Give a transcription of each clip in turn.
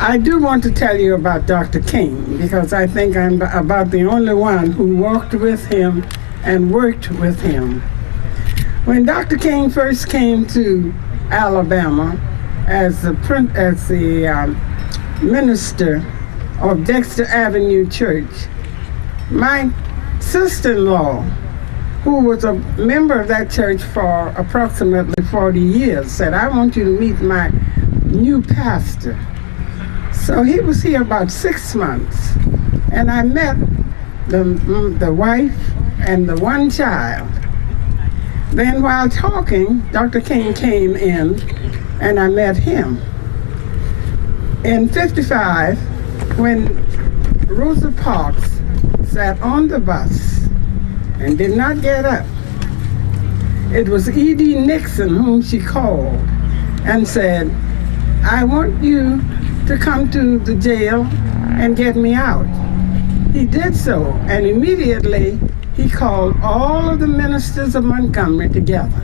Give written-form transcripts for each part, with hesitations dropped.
I do want to tell you about Dr. King because I think I'm about the only one who walked with him and worked with him. When Dr. King first came to Alabama as the minister of Dexter Avenue Church, my sister-in-law, who was a member of that church for approximately 40 years, said, "I want you to meet my new pastor." So he was here about 6 months, and I met the wife and the one child. Then while talking, Dr. King came in, and I met him. In '55, when Rosa Parks sat on the bus and did not get up, it was E.D. Nixon whom she called and said, "I want you to come to the jail and get me out." He did so, and immediately he called all of the ministers of Montgomery together.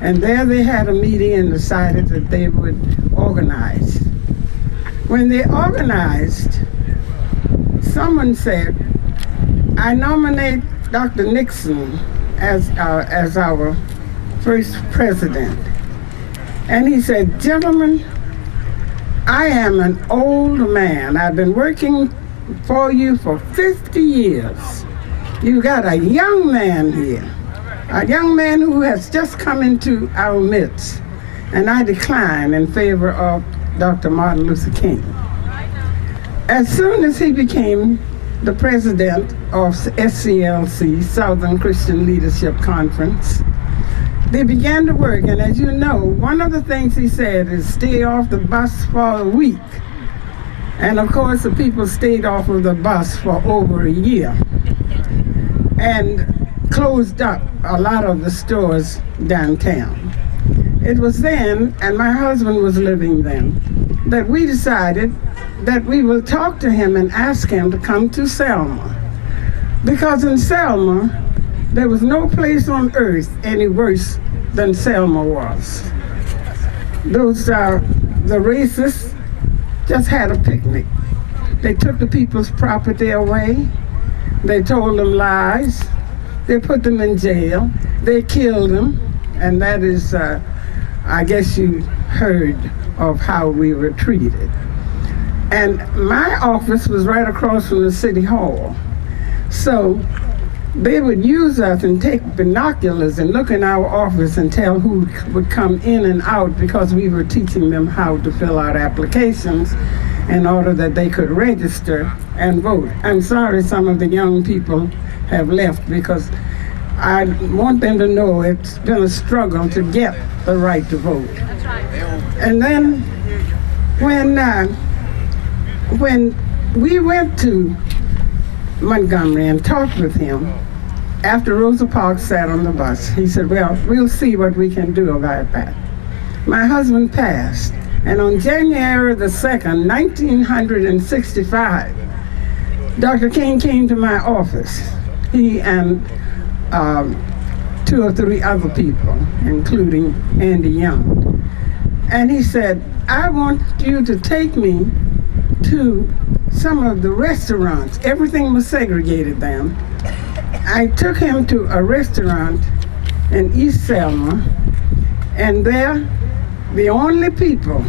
And there they had a meeting and decided that they would organize. When they organized, someone said, "I nominate Dr. Nixon as our first president." And he said, "Gentlemen, I am an old man. I've been working for you for 50 years. You got a young man here, a young man who has just come into our midst." And I decline in favor of Dr. Martin Luther King. As soon as he became the president of SCLC, Southern Christian Leadership Conference, they began to work. And as you know, one of the things he said is stay off the bus for a week. And of course, the people stayed off of the bus for over a year and closed up a lot of the stores downtown. It was then, and my husband was living then, that we decided that we will talk to him and ask him to come to Selma. Because in Selma, there was no place on earth any worse than Selma was. The racists just had a picnic. They took the people's property away. They told them lies. They put them in jail. They killed them. And that is, I guess you heard of how we were treated. And my office was right across from the city hall. So they would use us and take binoculars and look in our office and tell who would come in and out, because we were teaching them how to fill out applications in order that they could register and vote. I'm sorry some of the young people have left, because I want them to know it's been a struggle to get the right to vote. That's right. And then when we went to Montgomery and talked with him, after Rosa Parks sat on the bus, he said, "Well, we'll see what we can do about that." My husband passed, and on January the 2nd, 1965, Dr. King came to my office, he and 2 or 3 other people, including Andy Young. And he said, "I want you to take me to some of the restaurants." Everything was segregated then. I took him to a restaurant in East Selma, and there, the only people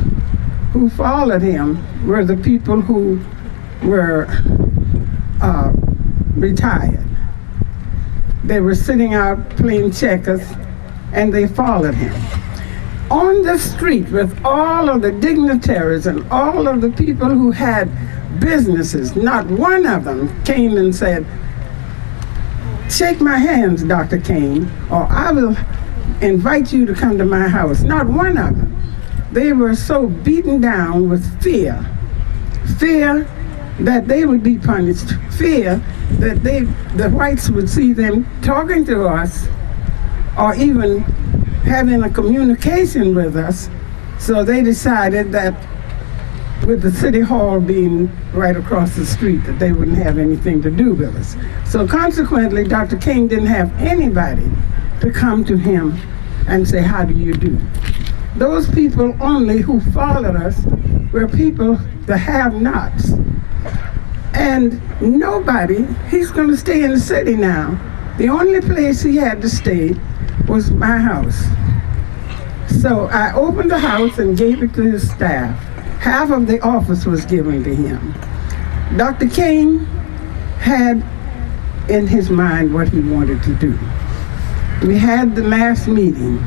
who followed him were the people who were retired. They were sitting out playing checkers, and they followed him. On the street with all of the dignitaries and all of the people who had businesses, not one of them came and said, "Shake my hands, Dr. King, or I will invite you to come to my house." Not one of them. They were so beaten down with fear that they would be punished, fear that the whites would see them talking to us or even having a communication with us. So they decided that with the city hall being right across the street, that they wouldn't have anything to do with us. So consequently, Dr. King didn't have anybody to come to him and say, "How do you do?" Those people only who followed us were people, the have-nots. And nobody, he's going to stay in the city now. The only place he had to stay was my house. So I opened the house and gave it to his staff. Half of the office was given to him. Dr. King had in his mind what he wanted to do. We had the mass meeting.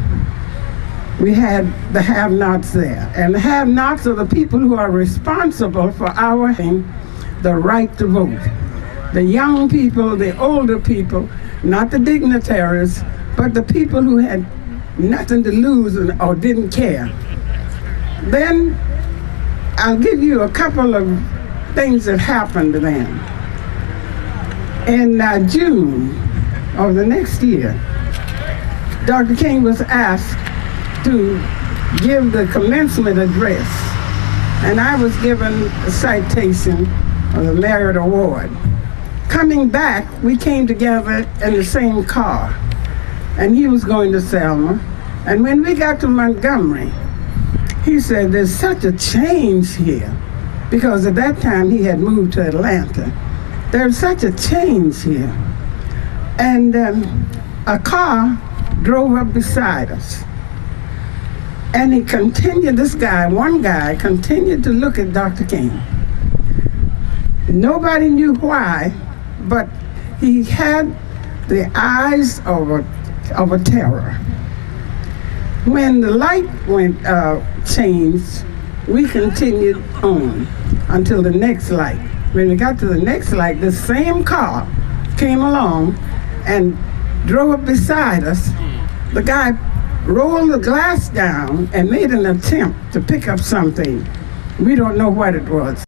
We had the have-nots there. And the have-nots are the people who are responsible for our the right to vote. The young people, the older people, not the dignitaries, but the people who had nothing to lose or didn't care. Then I'll give you a couple of things that happened then. In June of the next year, Dr. King was asked to give the commencement address, and I was given a citation of the Merit Award. Coming back, we came together in the same car, and he was going to Selma. And when we got to Montgomery, he said, there's such a change here, because at that time he had moved to Atlanta. There's such a change here. And a car drove up beside us. And he continued, one guy continued to look at Dr. King. Nobody knew why, but he had the eyes of a terror. When the light changed, we continued on until the next light. When we got to the next light, the same car came along and drove up beside us. The guy rolled the glass down and made an attempt to pick up something. We don't know what it was.